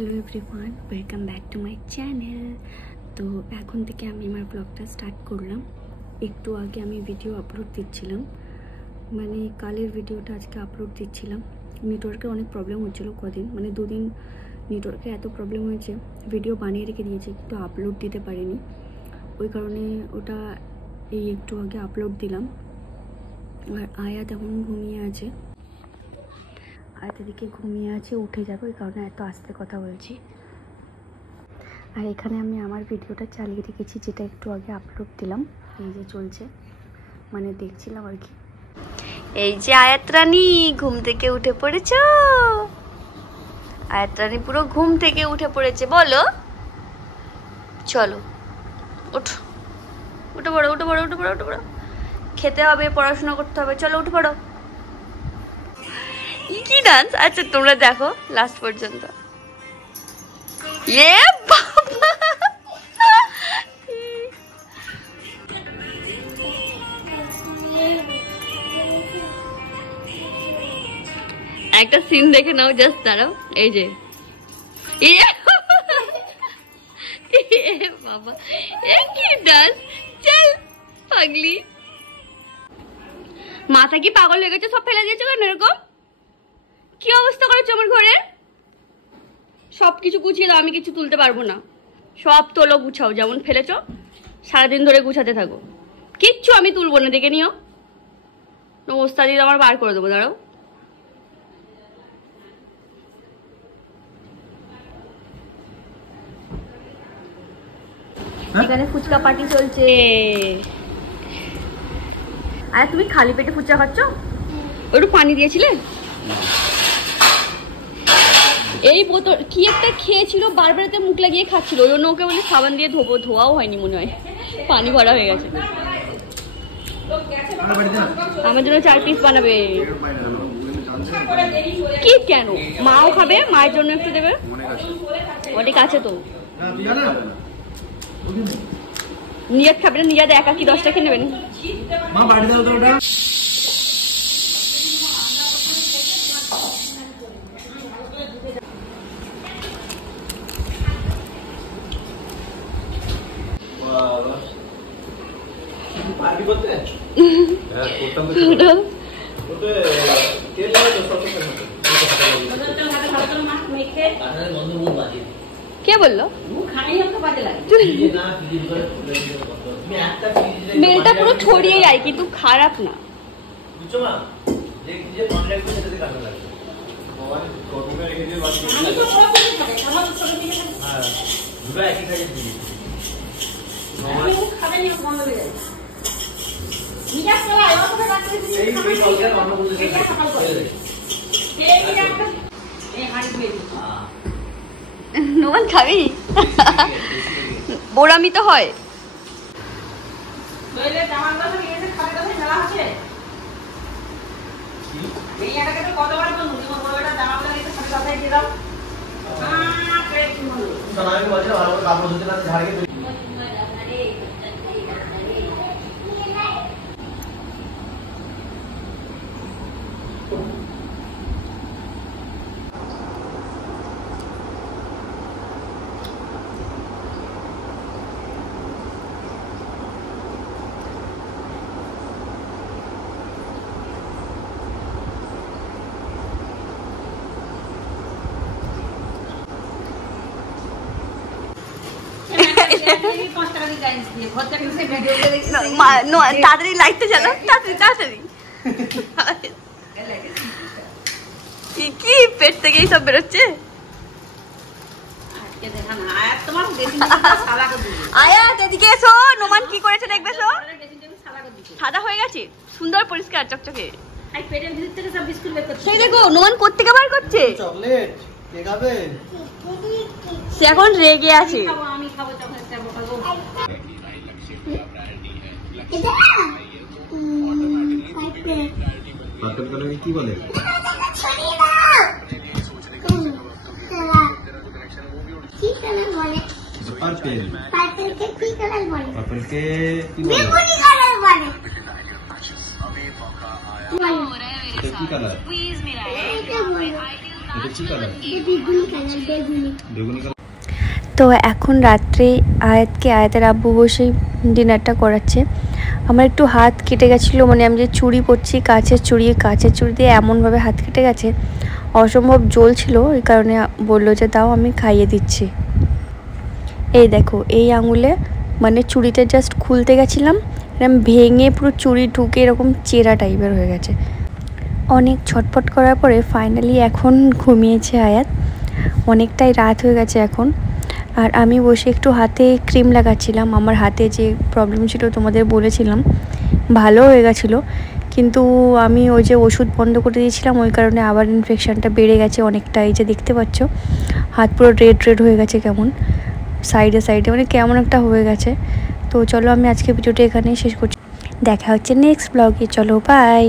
Hello everyone, welcome back to my channel. তো এখন থেকে আমি আমার ব্লগটা স্টার্ট করলাম। একটু আগে আমি ভিডিও আপলোড দিচ্ছিলাম, মানে কালের ভিডিওটা আজকে আপলোড দিচ্ছিলাম। নেটওয়ার্কের অনেক প্রবলেম হচ্ছিলো কদিন, মানে দুদিন নেটওয়ার্কে এত প্রবলেম হয়েছে, ভিডিও বানিয়ে রেখে দিয়েছে কিন্তু আপলোড দিতে পারিনি। ওই কারণে ওটা এই একটু আগে আপলোড দিলাম। আর আয়া তেমন ঘুমিয়ে আছে, আর এদিকে ঘুমিয়ে আছে, উঠে যাবে, ওই কারণে এত আস্তে কথা বলছি। আর এখানে আমি আমার ভিডিওটা চালিয়ে রেখেছি, যেটা একটু আগে আপলোড দিলাম। এই যে চলছে, মানে দেখছিলাম আর কি। এই যে আয়াত রানী ঘুম থেকে উঠে পড়েছ। আয়াত রানী পুরো ঘুম থেকে উঠে পড়েছে। বলো, চলো উঠো, উঠে পড়ো, উঠে পড়ো, উঠে পড়ো, উঠে পড়ো। খেতে হবে, পড়াশোনা করতে হবে, চলো উঠে পড়ো। কি ডান্স! আচ্ছা তোমরা দেখো লাস্ট পর্যন্ত। এ বাবা, একটা সিন দেখে নাও, জাস্ট দাঁড়াও। এই যে বাবা, এ কি ডান্স! চল পাগলি, মাথা কি পাগল হয়ে গেছে? সব ফেলে দিয়েছো কেন এরকম? কি অবস্থা করেছো আমার ঘরে? সবকিছু গুছিয়ে দাও, আমি কিছু তুলতে পারবো না। সব তোলো, গুছাও, যেমন ফেলেছো সারাদিন ধরে গুছাতে থাকো। কিচ্ছু আমি তুলবো না, দেখে নিও। অবস্থা দিয়ে আমার বার করে দেবো, দাঁড়াও। এখানে ফুচকা পার্টি চলছে। আর তুমি খালি পেটে ফুচকা খাচ্ছ? একটু পানি দিয়েছিলে? এই বোতল কি একটা খেয়েছিল, বারবারতে মুখ লাগিয়ে খাচ্ছিল, ওই জন্য ওকে বলি সাবান দিয়ে ধোবো। ধোয়াও হয়নি মনে হয়, পানি ভরা হয়ে গেছে। আমার জন্য 4 পিস বানাবে। কি কেন? মাও খাবে, মায়ের জন্য একটু দেবে। অনেক আছে তো। নিয়াদ খাবে না? নিয়াদ একা কি 10টা খেয়ে নেবেন? মা বাড়ি দাও তো ওটা। কে বললো? মেলটা পুরো ছড়িয়ে যায়, কিন্তু খারাপ না। নোমান খাবি? বোরামি তো হয়। তাড়াতাড়ি লাইটটা জ্বালাও, তাড়াতাড়ি তাড়াতাড়ি। কি পেট থেকে এইসব বেরোচ্ছে? আয়াত এদিকে এসো, নোমান কি করেছে দেখবে। সাদা হয়ে গেছে, সুন্দর পরিষ্কার চকচকে। সেই দেখো নোমান কোত্থেকে বার করছে চকলেট। সে এখন রেগে আছে। কি বলে? তো এখন রাত্রে আয়াতের আব্বু বসেই ডিনারটা করাচ্ছে। আমার একটু হাত কেটে গেছিলো, মানে আমি যে চুড়ি পরছি কাচের চুড়ি দিয়ে এমনভাবে হাত কেটে গেছে, অসম্ভব জ্বলছিল। এই কারণে বললো যে দাও আমি খাইয়ে দিচ্ছি। এই দেখো এই আঙুলে মানে চুড়িটা জাস্ট খুলতে গেছিলাম, এরকম ভেঙে পুরো চুড়ি ঢুকে এরকম চেরা টাইপের হয়ে গেছে। অনেক ছটফট করার পরে ফাইনালি এখন ঘুমিয়েছে আয়াত। অনেকটাই রাত হয়ে গেছে এখন। আর আমি বসে একটু হাতে ক্রিম লাগাচ্ছিলাম। আমার হাতে যে প্রবলেম ছিল তোমাদের বলেছিলাম, ভালো হয়ে গেছিলো, কিন্তু আমি ওই যে ওষুধ বন্ধ করে দিয়েছিলাম, ওই কারণে আবার ইনফেকশানটা বেড়ে গেছে অনেকটা। এই যে দেখতে পাচ্ছ হাত পুরো রেড হয়ে গেছে, কেমন সাইডে মানে কেমন একটা হয়ে গেছে। তো চলো আমি আজকে ভিডিওটা এখানেই শেষ করছি, দেখা হচ্ছে নেক্সট ব্লগে। চলো বাই।